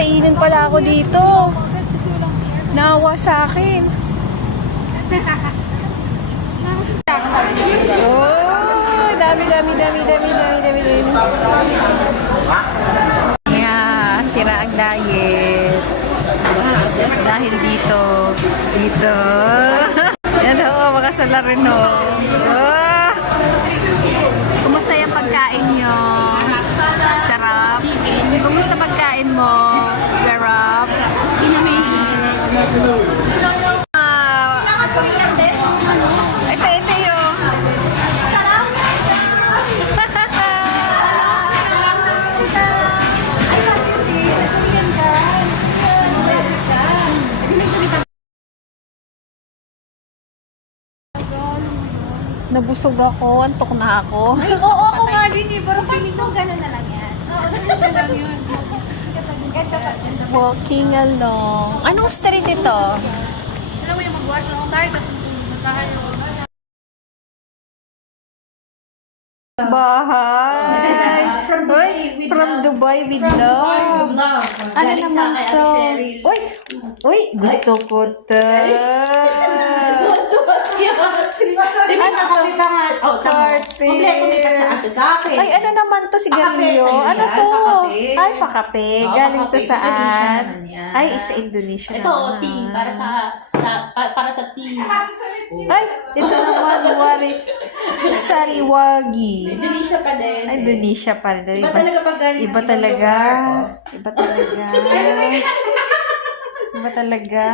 kainin pala ako dito. Nawa sa akin. Oh, dami. Yeah, sira ang diet. Dahil dito. Yan o, makasala rin o. Oh. Kumusta yung pagkain nyo? Sarap? Kumusta pagkain mo? Sarap? Ito yung nabusog ako, antok na ako. Ay, oo, ako nga din eh. Pero pinisog, gano'n na lang yan. Oo, gano'n na lang yun. Ganda pa. Walking along. Anong street ito? Alam mo yung mag-wash lang tayo, tapos matulog tayo. Bahay. From Dubai with love. Ano naman to? Uy, gusto ko to. Ano to? Kompleto may katsaka siya sa akin. Ay, ano naman to, sigarilyo? Ano to? Ay, pakape. Galing to saan? Ay, sa Indonesia Ito, naman. tea. Para sa tea. Ay, ito naman, sariwagi. Indonesia pa din. Ay, Indonesia pa rin. Iba talaga pag galing Iba ng talaga. lugar. Iba talaga. Iba talaga.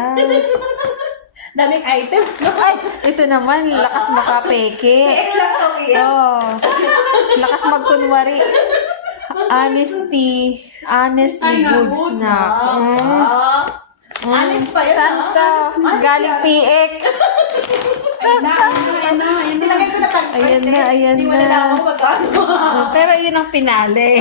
Daming items, no? Ay, ito naman, lakas makapeke. Extra to, yes. Oh, lakas magkunwari. Honestly good snacks. Honest pa yun, Saan ka? Galing PX. Tinagay ko na pag Ayan na. Hindi mo na lang ako magkano. Pero yun ang pinali.